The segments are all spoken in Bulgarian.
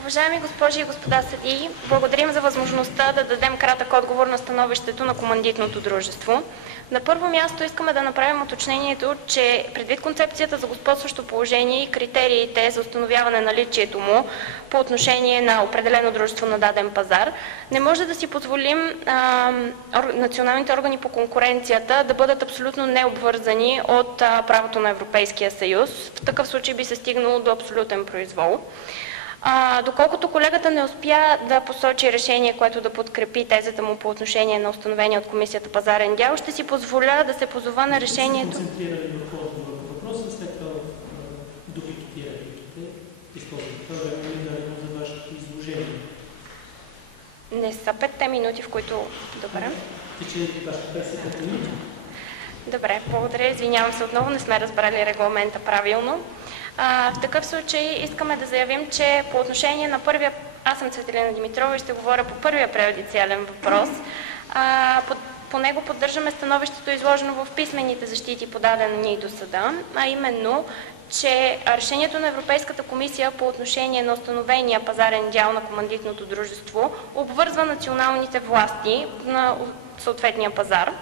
Уважаеми госпожи и господа съдии, благодарим за възможността да дадем кратък отговор на становището на командитното дружество. На първо място искаме да направим уточнението, че предвид концепцията за господстващо положение и критериите за установяване наличието му по отношение на определено дружество на даден пазар, не може да си позволим националните органи по конкуренцията да бъдат абсолютно необвързани от правото на Европейския съюз. В такъв случай би се стигнало до абсолютен произвол. Доколкото колегата не успя да посочи решение, което да подкрепи тезата му по отношение на установения от комисията пазарен дял, ще си позволя да се позова на решението. Не са 5 минути, в които... Добре. Добре, благодаря. Извинявам се отново, не сме разбрали регламента правилно. В такъв случай искаме да заявим, че по отношение на първия, аз съм Цветелина Димитрова и ще говоря по първия преюдициален въпрос. По него поддържаме становището, изложено в писмените защити, подадени до съда, а именно, че решението на Европейската комисия по отношение на установения пазарен дял на командитното дружество обвързва националните власти на съответния пазар.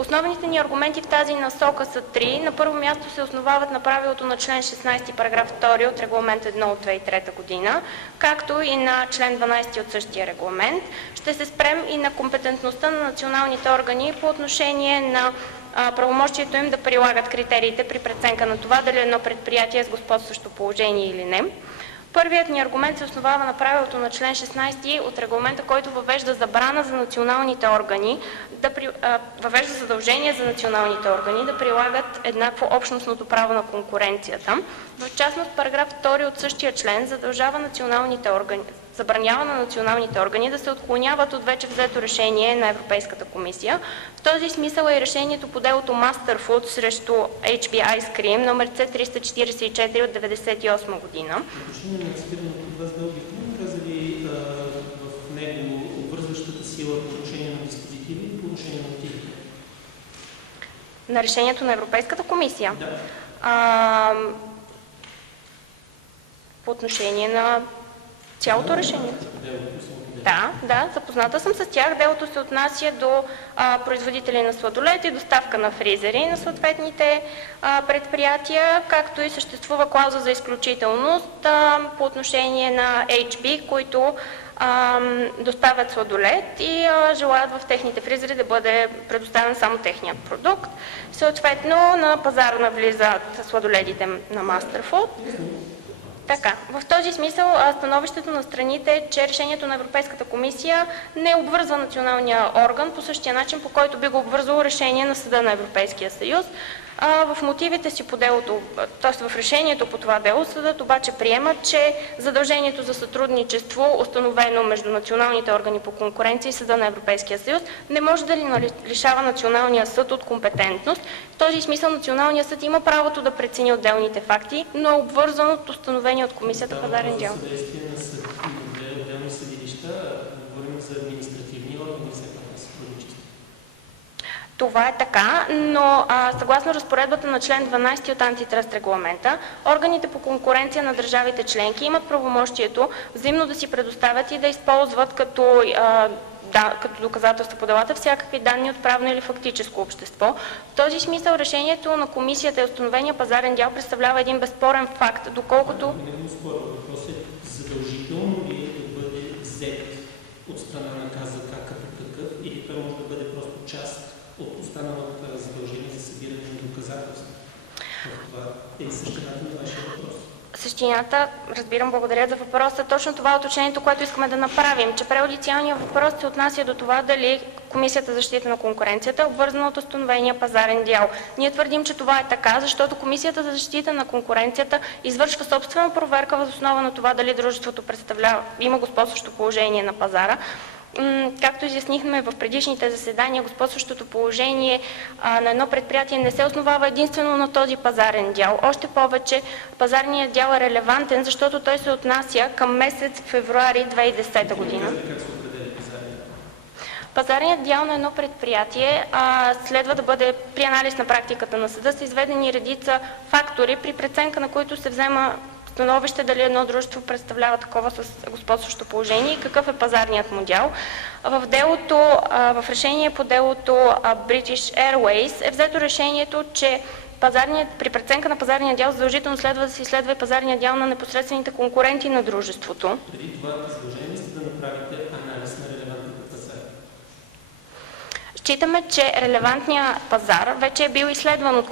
Основните ни аргументи в тази насока са три. На първо място се основават на правилото на член 16, параграф 2 от регламент 1 от 2003 година, както и на член 12 от същия регламент. Ще се спрем и на компетентността на националните органи по отношение на правомощието им да прилагат критериите при преценка на това дали едно предприятие е с господстващо положение или не. Първият ни аргумент се основава на правилото на член 16 от регламента, който въвежда забрана за националните органи, въвежда задължение за националните органи да прилагат еднакво общностното право на конкуренцията. В частност, параграф 2 от същия член забранява на националните органи да се отклоняват от вече взето решение на Европейската комисия. В този смисъл е и решението по делото Masterfood срещу HB Ice Cream, номер C344 от 1998 година. Отношение на цитираното от вас дело, бихме казали в него обвързващата сила по отношение на диспозитиви и по отношение на мотивите? На решението на Европейската комисия? Да. По отношение на цялото решение? Да, запозната съм с тях. Делото се отнася до производители на сладолед и доставка на фризери на съответните предприятия, както и съществува клауза за изключителност по отношение на HB, които доставят сладолед и желаят в техните фризери да бъде предоставен само техният продукт. Съответно на пазара навлизат сладоледите на Masterfood. Така, в този смисъл становището на страните е, че решението на Европейската комисия не обвързва националния орган по същия начин, по който би го обвързало решение на Съда на Европейския съюз. В мотивите си по делото, т.е. в решението по това дело, съдът обаче приема, че задължението за сътрудничество, установено между националните органи по конкуренция и Съда на Европейския съюз, не може да лишава националния съд от компетентност. В този смисъл националният съд има правото да прецени отделните факти, но е обвързан от установения от комисията пазарен дял. Това е така, но съгласно разпоредбата на член 12 от антитръст регламента, органите по конкуренция на държавите членки имат правомощието взаимно да си предоставят и да използват като доказателство по делата всякакви данни от правно или фактическо общество. В този смисъл решението на комисията и установения пазарен дял представлява един безспорен факт, доколкото... Въпросът е задължително ли да бъде взет от страна на КЗК като такъв или той може да бъде просто част от останалото задължение за събиране на доказателства? Това е същината на вашия въпрос. Същината, разбирам, благодаря за въпроса. Точно това е уточнението, което искаме да направим, че преюдициалният въпрос се отнася до това дали Комисията за защита на конкуренцията е обвързана от установения пазарен дял. Ние твърдим, че това е така, защото Комисията за защита на конкуренцията извършва собствена проверка въз основа на това дали дружеството има господстващо положение на пазара. Както изяснихме в предишните заседания, господстващото положение на едно предприятие не се основава единствено на този пазарен дял. Още повече пазарният дял е релевантен, защото той се отнася към месец февруари 2010 година. Пазарният дял на едно предприятие следва да бъде при анализ на практиката на съда, са изведени редица фактори, при преценка на които се взема становище дали едно дружество представлява такова с господстващо положение и какъв е пазарният му дял. В решение по делото British Airways е взето решението, че при преценка на пазарния дял задължително следва да се изследва и пазарния дял на непосредствените конкуренти на дружеството. Преди това задължение сте да направите анализ на релевантните пазари. Считаме, че релевантният пазар вече е бил изследван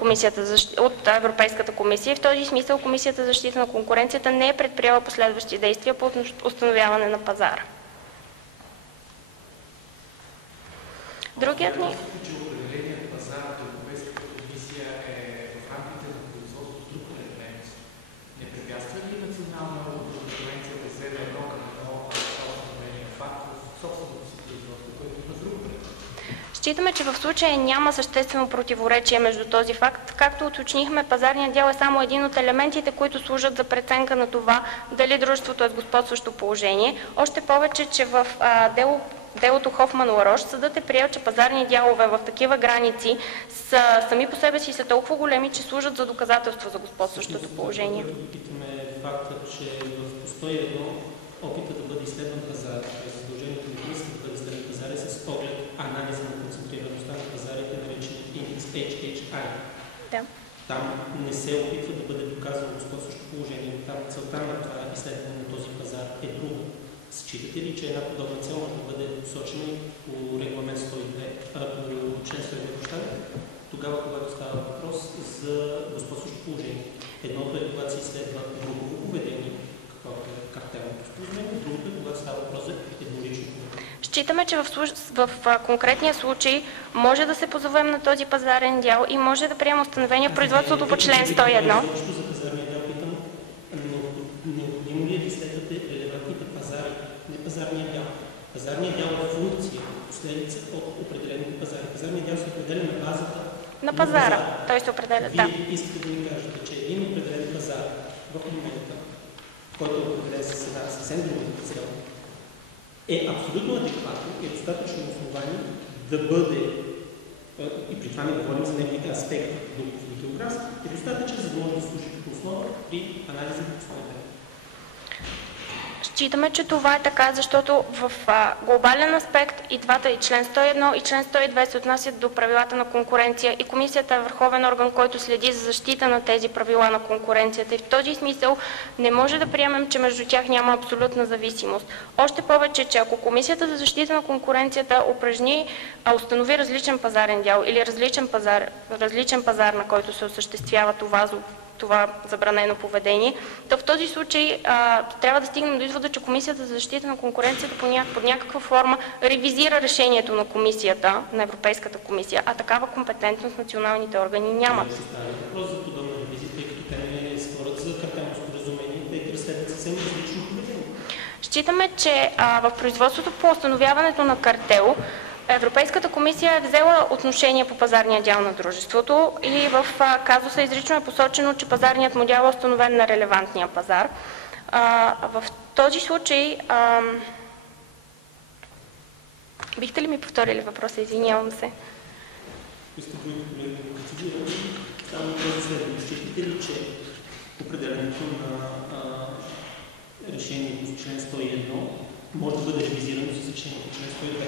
от Европейската комисия и в този смисъл Комисията за защита на конкуренцията не е предприела последващи действия по установяване на пазара. Другият ни... Считаме, че в случая няма съществено противоречие между този факт. Както уточнихме, пазарният дял е само един от елементите, които служат за преценка на това дали дружеството е с господстващо положение. Още повече, че в делото Хофман-Ларош съдът е приел, че пазарни дялове в такива граници сами по себе си са толкова големи, че служат за доказателство за господстващото положение. Питаме факта, че в постой едно опита да бъде изследван пазар, задължението на комисията да бъде изследван пазар е с оглед анализа на концентрираността на пазарите, наречен индекс HHI. Да. Там не се опитва да бъде доказано господстващо положение. Там целта на това изследване на този пазар е друга. Считате ли, че една подобна цел може да бъде посочена по регламент 102, по член 102, тогава, когато става въпрос за господстващо положение? Едното е, когато се изследва групово поведение, каквото е картелното споразумение, другото е, когато става въпрос за еднолично поведение. Считаме, че в конкретния случай може да се позовем на този пазарен дял и може да приемем установение в производството по член 101. За пазарния дял питам, но необходимо ли е да изследвате релевантните пазари, не пазарния дял? Пазарният дял е функция, последица от определените пазари. Пазарният дял се определя на базата на пазара. Той се определя, да. Вие искате да ми кажете, че един определен пазар в момента, който е определен с една съвсем друга цел, е абсолютно адекватно и достатъчно основание да бъде, и при това не говорим за неговите аспекти, докато географски, е достатъчно, за да може да служи като основа при анализа на основите. Считаме, че това е така, защото в глобален аспект и двата, и член 101 и член 102 се отнасят до правилата на конкуренция и комисията е върховен орган, който следи за защита на тези правила на конкуренцията и в този смисъл не може да приемем, че между тях няма абсолютна зависимост. Още повече, че ако комисията за защита на конкуренцията установи различен пазарен дял или различен пазар, на който се осъществява това забранено поведение, то в този случай трябва да стигнем до извода, че Комисията за защита на конкуренцията под някаква форма ревизира решението на комисията, на Европейската комисия, а такава компетентност националните органи нямат. Става въпрос за подобна ревизия, тъй като те не спорят за картелно споразумение, тъй като разследват съвсем различно поведение. Считаме, че в производството по установяването на картел Европейската комисия е взела отношение по пазарния дял на дружеството и в казуса изрично е посочено, че пазарният му дял е установен на релевантния пазар. В този случай, бихте ли ми повторили въпроса? Извинявам се. Само този следва. Считате ли, че определенето на решението в член 101 може да бъде ревизирано с решението в член 102?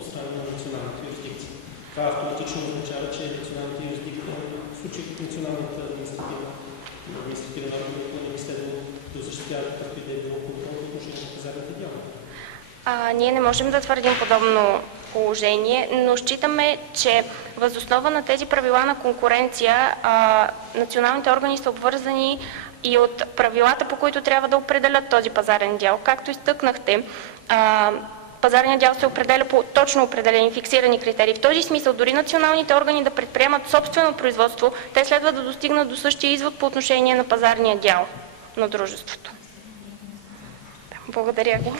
От страна на националната юрисдикция. Това автоматично означава, че националната юрисдикция, в случай от националната административна орган не следва да осъществява както и да е било контрол по отношение на пазарните дялове. Ние не можем да твърдим подобно положение, но считаме, че въз основа на тези правила на конкуренция националните органи са обвързани и от правилата, по които трябва да определят този пазарен дял. Както изтъкнахте, пазарният дял се определя по точно определени фиксирани критерии. В този смисъл, дори националните органи да предприемат собствено производство, те следва да достигнат до същия извод по отношение на пазарния дял на дружеството. Благодаря ви.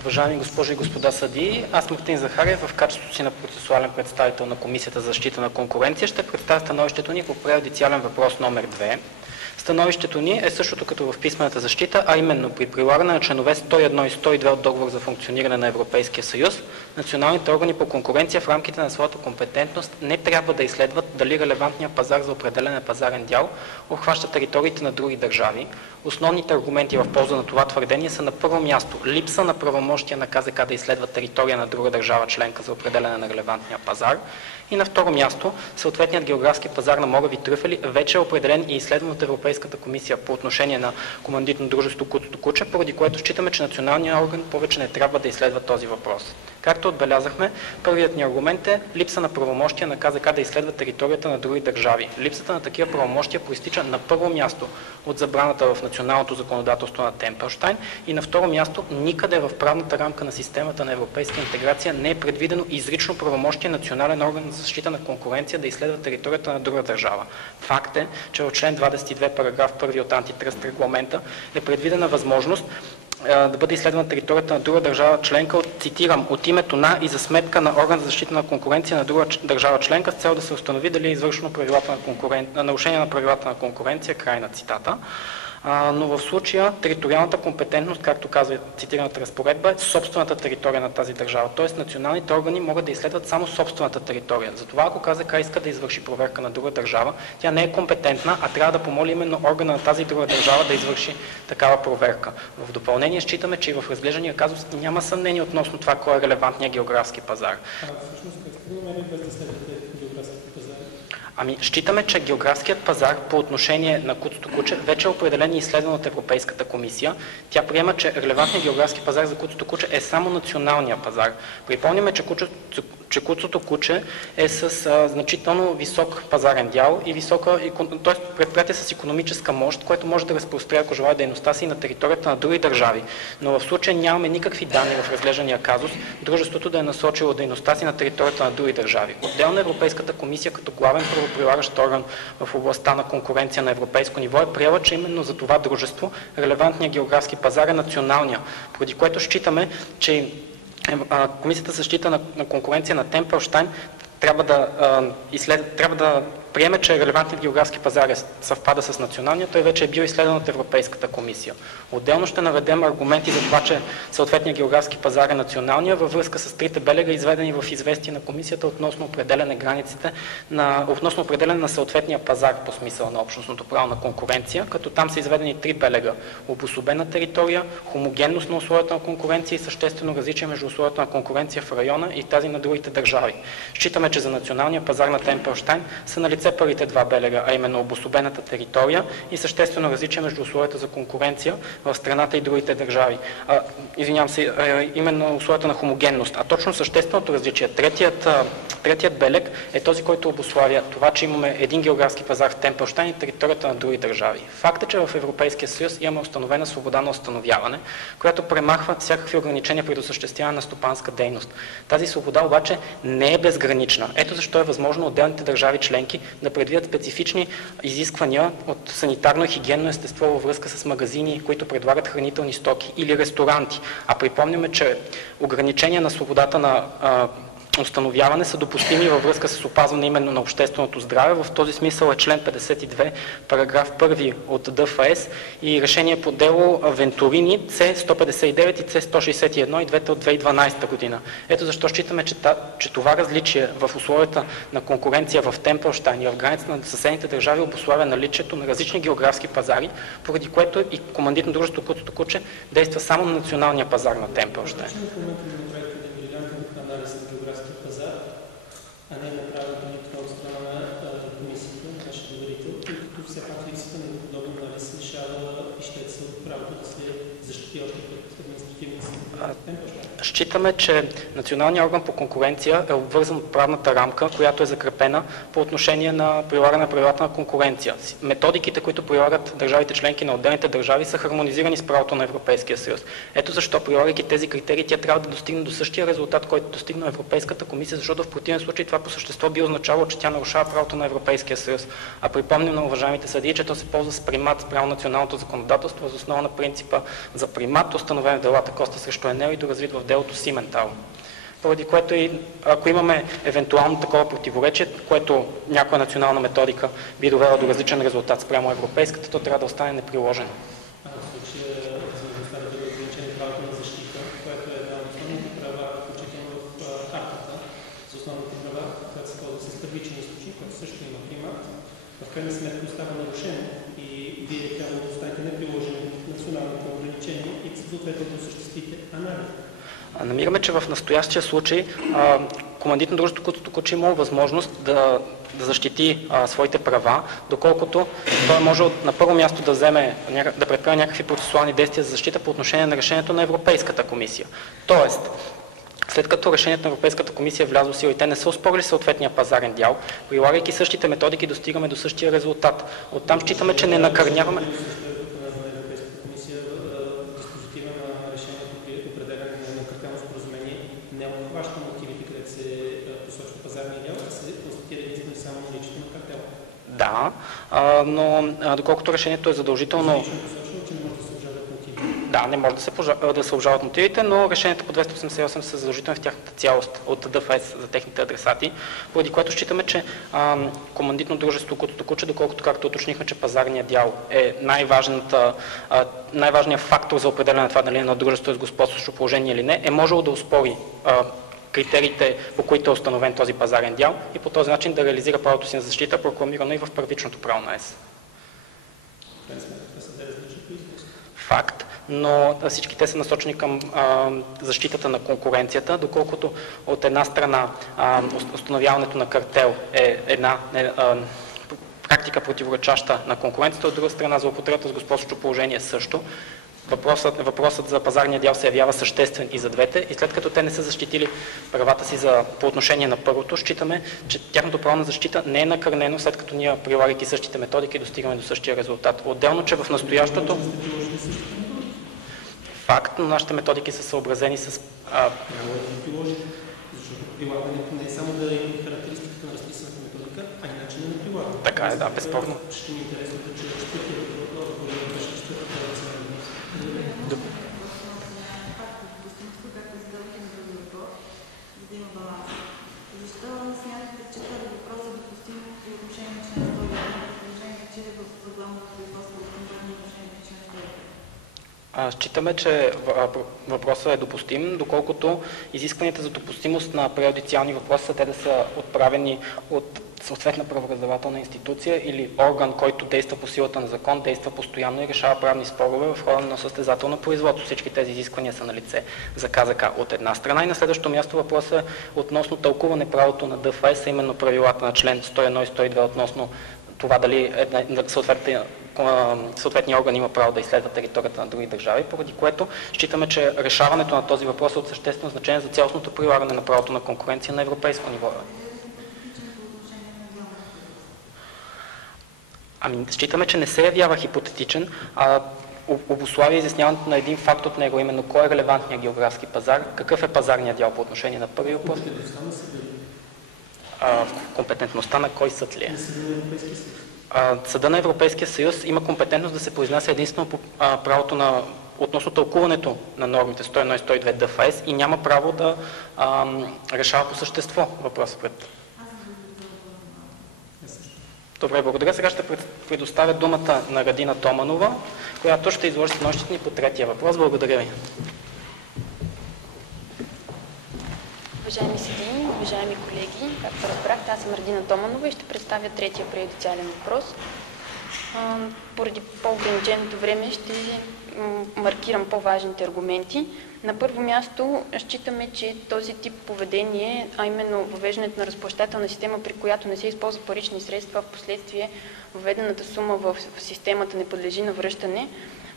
Уважаеми госпожи и господа съдии, аз Мартин Захариев в качеството си на процесуален представител на Комисията за защита на конкуренция ще представя становището ни по преюдициален въпрос номер 2 Становището ни е същото като в писмената защита, а именно при прилагане на членове 101 и 102 от Договор за функциониране на Европейския съюз, националните органи по конкуренция в рамките на своята компетентност не трябва да изследват дали релевантният пазар за определен пазарен дял обхваща териториите на други държави. Основните аргументи в полза на това твърдение са на първо място липса на правомощия на КЗК да изследва територия на друга държава членка за определяне на релевантния пазар. И на второ място, съответният географски пазар на морави трюфели вече е определен и изследван от Европейската комисия по отношение на командитно дружество Куцото куче, поради което считаме, че националният орган повече не трябва да изследва този въпрос. Както отбелязахме, първият ни аргумент е липса на правомощия на КЗК да изследва територията на други държави. Липсата на такива правомощия проистича на първо място от забраната в националното законодателство на Темпелщайн и на второ място никъде в правната рамка на системата на европейска интеграция не е предвидено изрично правомощие национален орган за защита на конкуренция да изследва територията на друга държава. Факт е, че в член 22, параграф 1 от антитръст регламента е предвидена възможност да бъде изследвана територията на друга държава членка, цитирам, от името на и за сметка на орган за защита на конкуренция на друга държава членка с цел да се установи дали е извършено нарушение на правилата на конкуренция, край на цитата. Но в случая териториалната компетентност, както казва цитираната разпоредба, е собствената територия на тази държава. Т.е. националните органи могат да изследват само собствената територия. Затова, ако КЗК иска да извърши проверка на друга държава, тя не е компетентна, а трябва да помоли именно органа на тази друга държава да извърши такава проверка. В допълнение считаме, че и в разглеждания казус няма съмнение относно това, кой е релевантният географски пазар. Считаме, че географският пазар по отношение на Куцото куче вече е определен и изследван от Европейската комисия. Тя приема, че релевантният географски пазар за Куцото куче е само националния пазар. Припомняме, че Куцото куче е с значително висок пазарен дял и т.е. предприятие с икономическа мощ, което може да разпростре, ако желая, дейността си на територията на други държави. Но в случая нямаме никакви данни в разглеждания казус дружеството да е насочило дейността си на територията на други държави. Отделно Европейската комисия като главен правоприлагащ орган в областта на конкуренция на европейско ниво е приела, че именно за това дружество релевантният географски пазар е националния, поради което считаме, че Комисията за защита на конкуренция на Темпелщайн трябва да приеме, че релевантният географски пазар съвпада с националния, той вече е бил изследван от Европейската комисия. Отделно ще наведем аргументи за това, че съответният географски пазар е националния във връзка с трите белега, изведени в известие на комисията относно определяне границите, относно определяне на съответния пазар по смисъл на общностното право на конкуренция, като там са изведени три белега: обособена територия, хомогенност на условията на конкуренция и съществено различие между условията на конкуренция в района и тази на другите държави. Считаме, че за националния пазар на Темпелщайн са налице първите два белега, а именно обособената територия и съществено различие между условията за конкуренция в страната и другите държави. Именно условията на хомогенност. А точно същественото различие, третият белег е този, който обуславя това, че имаме един географски пазар в Темпелщайн и територията на други държави. Факт е, че в Европейския съюз имаме установена свобода на установяване, която премахва всякакви ограничения при осъществяване на стопанска дейност. Тази свобода обаче не е безгранична. Ето защо е възможно отделните държави членки да предвидят специфични изисквания от санитарно и хигиенно естество във връзка с магазини, които предлагат хранителни стоки, или ресторанти. А припомняме, че ограничения на свободата на установяване са допустими във връзка с опазване именно на общественото здраве. В този смисъл е член 52, параграф 1 от ДФС и решение по дело Вентурини C159 и C161 и двете от 2012 година. Ето защо считаме, че това различие в условията на конкуренция в Темпелщайн и в границата на съседните държави обуславя наличието на различни географски пазари, поради което и командитно дружество Куцото куче действа само на националния пазар на Темпелщайн. А не направено никаква от страна на комисията, на нашия доверител, тъй като все пак липсата на подобен анализ лишава ищеца от правото да се защити още пред административния съд. Считаме, че националният орган по конкуренция е обвързан от правната рамка, която е закрепена по отношение на прилагане на правилата на конкуренция. Методиките, които прилагат държавите членки на отделните държави, са хармонизирани с правото на Европейския съюз. Ето защо, прилагайки тези критерии, тя трябва да достигне до същия резултат, който достигна Европейската комисия, защото в противен случай това по същество би означавало, че тя нарушава правото на Европейския съюз. А припомням на уважаемите съдии, че то се ползва с примат спрямо националното законодателство въз основа на принципа за примат, установен в делата Коста срещу Енел и доразвит в делото Симентал. Поради което и ако имаме евентуално такова противоречие, което някоя национална методика би довела до различен резултат спрямо европейската, то трябва да остане неприложено. В случая възможността да бъде ограничено правото на защита, което е една от основните права, включително в хартата за основните права, която се ползва с първичен източник, който също има примат. В крайна сметка остава нарушено и вие трябва да останете неприложени националните ограничения и съответно да осъществите анализ. Намираме, че в настоящия случай командитно дружество Куцото имало възможност да защити своите права, доколкото той може на първо място да предприеме някакви процесуални действия за защита по отношение на решението на Европейската комисия. Тоест, след като решението на Европейската комисия е влязло в сила и те не са оспорили съответния пазарен дял, прилагайки същите методики, достигаме до същия резултат. Оттам считаме, че не накърняваме. Да, но доколкото решението е задължително... Да, не може да се обжалват мотивите, но решението по 288 са задължителни в тяхната цялост от ДФС за техните адресати, поради което считаме, че командитно дружество Куцото куче, доколкото както уточнихме, че пазарният дял е най-важният фактор за определяне на това дали на дружество е с господстващо положение или не, е можело да оспори критериите, по които е установен този пазарен дял и по този начин да реализира правото си на защита, прокламирано и в първичното право на ЕС. Факт, но всички те са насочени към защитата на конкуренцията, доколкото от една страна установяването на картел е една практика противоречаща на конкуренцията, от друга страна за употребата с господстващо положение също. Въпросът за пазарния дял се явява съществен и за двете и след като те не са защитили правата си по отношение на първото, считаме, че тяхното право на защита не е накърнено, след като ние, прилагайки същите методики, достигаме до същия резултат. Отделно, че в настоящото факт, но нашите методики са съобразени с... Защото прилагането не е само да има характеристиката на разписаната методика, а и начина на прилагане. Така е, да, безспорно. Ще ми е интересно да чуя Считаме, че въпросът е допустим, доколкото изискванията за допустимост на преюдициални въпроси са те да са отправени от съответна правораздавателна институция или орган, който действа по силата на закон, действа постоянно и решава правни спорове в хода на състезателно производство. Всички тези изисквания са на лице за КЗК от една страна и на следващото място въпросът е относно тълкуване правото на ДФС, а именно правилата на член 101 и 102 относно това дали съответния орган има право да изследва територията на други държави, поради което считаме, че решаването на този въпрос е от съществено значение за цялостното прилагане на правото на конкуренция на европейско ниво. Считаме, че не се явява хипотетичен, а обуславя изясняването на един факт от него, именно кой е релевантният географски пазар, какъв е пазарният дял по отношение на първи въпрос. Компетентността на кой съд ли е? Съда на Европейския съюз има компетентност да се произнася единствено по правото относно тълкуването на нормите 101 и 102 ДФС и няма право да решава по същество въпроса пред. Добре, благодаря. Сега ще предоставя думата на Радина Томанова, която ще изложи становището ни по третия въпрос. Благодаря ви. Уважаеми съдии, уважаеми колеги, както разбрахте, аз съм Радина Томанова и ще представя третия преюдициален въпрос. Поради по-ограниченото време ще маркирам по-важните аргументи. На първо място считаме, че този тип поведение, а именно въвеждането на разплащателна система, при която не се използва парични средства, а в последствие въведената сума в системата не подлежи на връщане,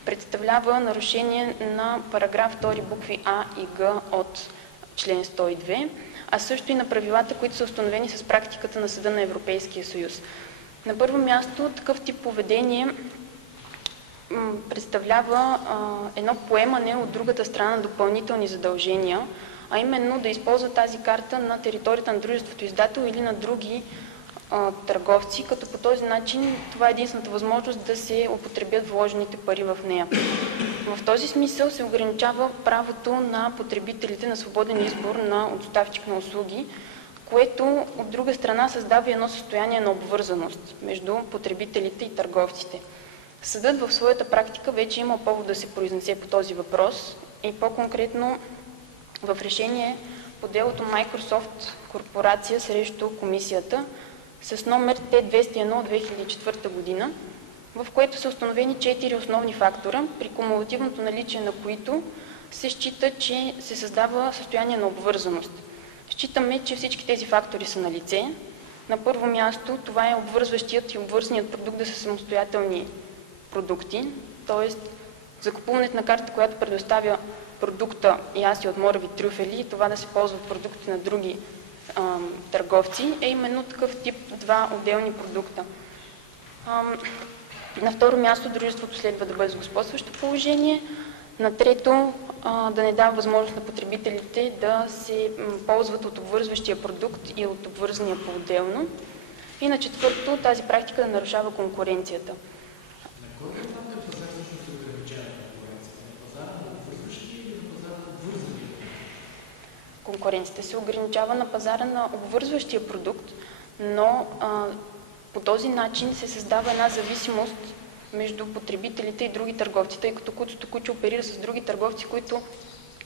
представлява нарушение на параграф 2 букви А и Г от член 102, а също и на правилата, които са установени с практиката на Съда на Европейския съюз. На първо място, такъв тип поведение представлява едно поемане от другата страна на допълнителни задължения, а именно да използва тази карта на територията на дружеството издател или на други търговци, като по този начин това е единствената възможност да се употребят вложените пари в нея. В този смисъл се ограничава правото на потребителите на свободен избор на доставчик на услуги, което от друга страна създава едно състояние на обвързаност между потребителите и търговците. Съдът в своята практика вече има повод да се произнесе по този въпрос и по-конкретно в решение по делото Microsoft корпорация срещу комисията с номер Т-201 от 2004 година, в което са установени 4 основни фактора, при кумулативното наличие на които се счита, че се създава състояние на обвързаност. Считаме, че всички тези фактори са на лице. На първо място това е обвързващият и обвързаният продукт да са самостоятелни продукти, т.е. закупуването на карта, която предоставя продукта яси от мореви трюфели и това да се ползват продукти на други търговци, е именно такъв тип два отделни продукта. На второ място дружеството следва да бъде с господстващо положение. На трето, да не дава възможност на потребителите да се ползват от обвързващия продукт и от обвързания по-отделно. И на четвърто, тази практика да нарушава конкуренцията. На кой етап на пазар всъщност се ограничава конкуренцията? На пазара на обвързващи или на пазара на обвързани? Конкуренцията се ограничава на пазара на обвързващия продукт, но по този начин се създава една зависимост между потребителите и други търговци, тъй като Куцото оперира с други търговци, които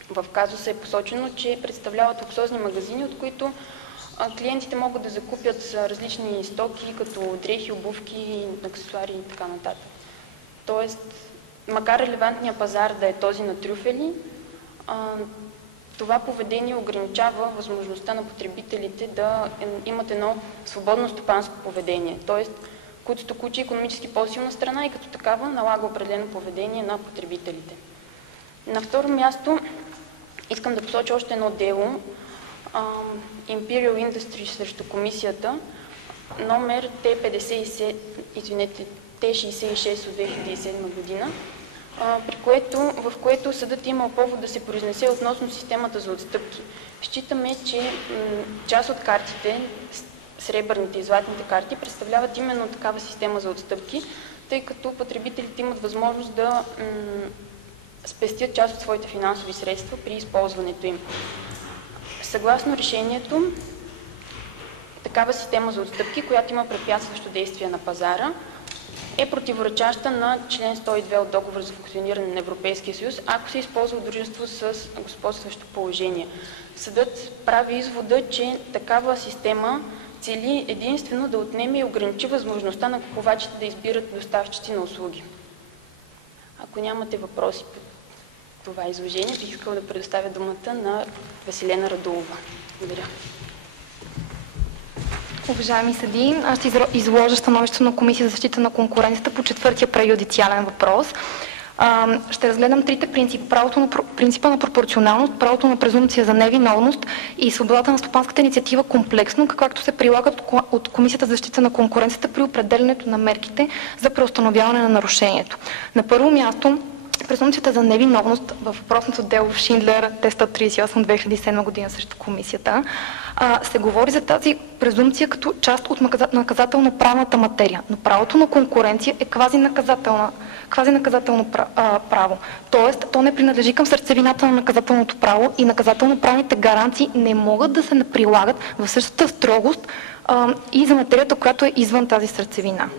в казуса е посочено, че представляват луксозни магазини, от които клиентите могат да закупят различни стоки, като дрехи, обувки, аксесуари и така нататък. Тоест, макар релевантният пазар да е този на трюфели, това поведение ограничава възможността на потребителите да имат едно свободно стопанско поведение. Тоест, Куцото куче е икономически по-силна страна и като такава налага определено поведение на потребителите. На второ място искам да посоча още едно дело, Imperial Industries срещу комисията, номер Т-66 от 2007 година, в което съдът има повод да се произнесе относно системата за отстъпки. Считаме, че част от картите, сребърните и златните карти, представляват именно такава система за отстъпки, тъй като потребителите имат възможност да спестят част от своите финансови средства при използването им. Съгласно решението, такава система за отстъпки, която има препятстващо действие на пазара, е противоречаща на член 102 от договора за функциониране на Европейския съюз, ако се използва дружество с господстващо положение. Съдът прави извода, че такава система цели единствено да отнеме и ограничи възможността на купувачите да избират доставчици на услуги. Ако нямате въпроси по това изложение, бих искала да предоставя думата на Веселена Радулова. Благодаря. Уважаеми съдии, аз ще изложа становището на Комисия за защита на конкуренцията по четвъртия преюдициален въпрос. Ще разгледам трите принципа: принципа на пропорционалност, правото на презумпция за невиновност и свободата на стопанската инициатива комплексно, както се прилагат от Комисията за защита на конкуренцията при определянето на мерките за преустановяване на нарушението. На първо място, презумпцията за невиновност в въпросното дело в Шиндлер, Т-138 2007 година срещу комисията, се говори за тази презумпция като част от наказателно-правната материя, но правото на конкуренция е квазинаказателно право. Тоест, то не принадлежи към сърцевината на наказателното право и наказателно-правните гаранции не могат да се прилагат в същата строгост и за материята, която е извън тази сърцевина.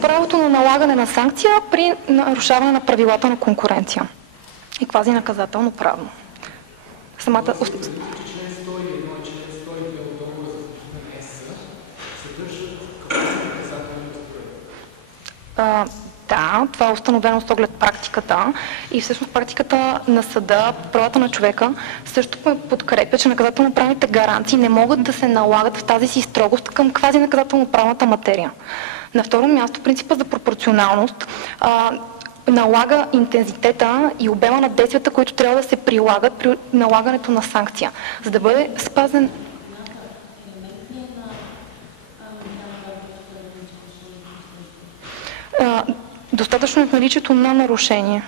Правото на налагане на санкция при нарушаване на правилата на конкуренция и квазинаказателно право. Самата... Да, това е установено с оглед практиката и всъщност практиката на съда, правата на човека също подкрепя, че наказателно-правните гаранции не могат да се налагат в тази си строгост към квазинаказателно-правната материя. На второ място, принципът за пропорционалност налага интензитета и обема на действията, които трябва да се прилагат при налагането на санкция. За да бъде спазен... Достатъчно е наличието на нарушение.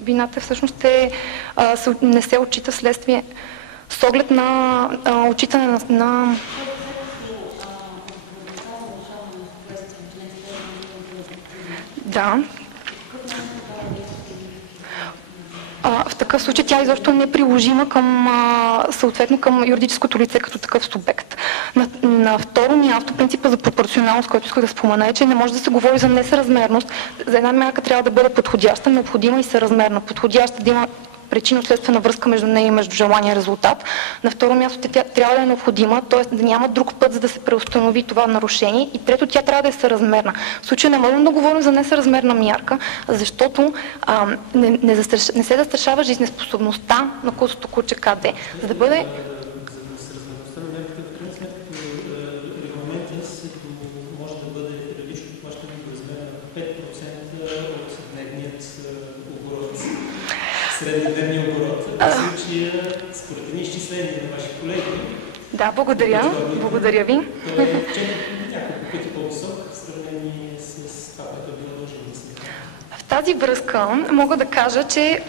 Вината всъщност не се отчита следствие с оглед на отчитане на Да. В такъв случай тя изобщо не е приложима към, съответно към юридическото лице като такъв субект. На второ място, принципа за пропорционалност, който исках да спомена, е, че не може да се говори за несъразмерност. За една мярка трябва да бъде подходяща, необходима и съразмерна. Подходяща да има причинно-следствена връзка между нея и между желания резултат. На второ място, тя трябва да е необходима, т.е. да няма друг път, за да се преустанови това нарушение. И трето, тя трябва да е съразмерна. В случая не можем да говорим за несъразмерна мярка, защото не се застрашава жизнеспособността на култото куче КД. За да бъде... може да бъде периодично плащане в размер на 5% от дневният оборот. Среднодневния оборот. В случая, според едни изчисления на ваши колеги, да, благодаря. Благодаря ви. той е няколко пъти по-висок в сравнение с това, което е било дължимо да се. В тази връзка мога да кажа, че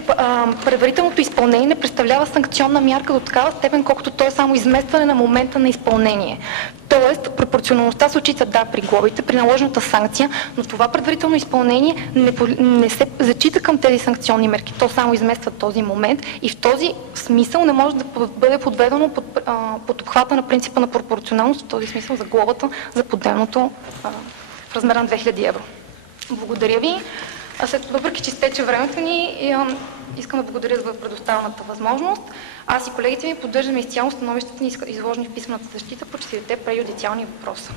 предварителното изпълнение не представлява санкционна мярка до такава степен, колкото то е само изместване на момента на изпълнение. Тоест, пропорционалността се отчита, да, при глобите, при наложената санкция, но това предварително изпълнение не се зачита към тези санкционни мерки. То само измества този момент и в този смисъл не може да бъде подведено под обхвата на принципа на пропорционалност, в този смисъл за глобата за подделното в размер на 2000 евро. Благодаря ви. Въпреки че изтече времето ни, искам да благодаря за предоставената възможност. Аз и колегите ми поддържаме изцяло становищата ни, изложени в писмената защита по 4-те преюдициални въпроса.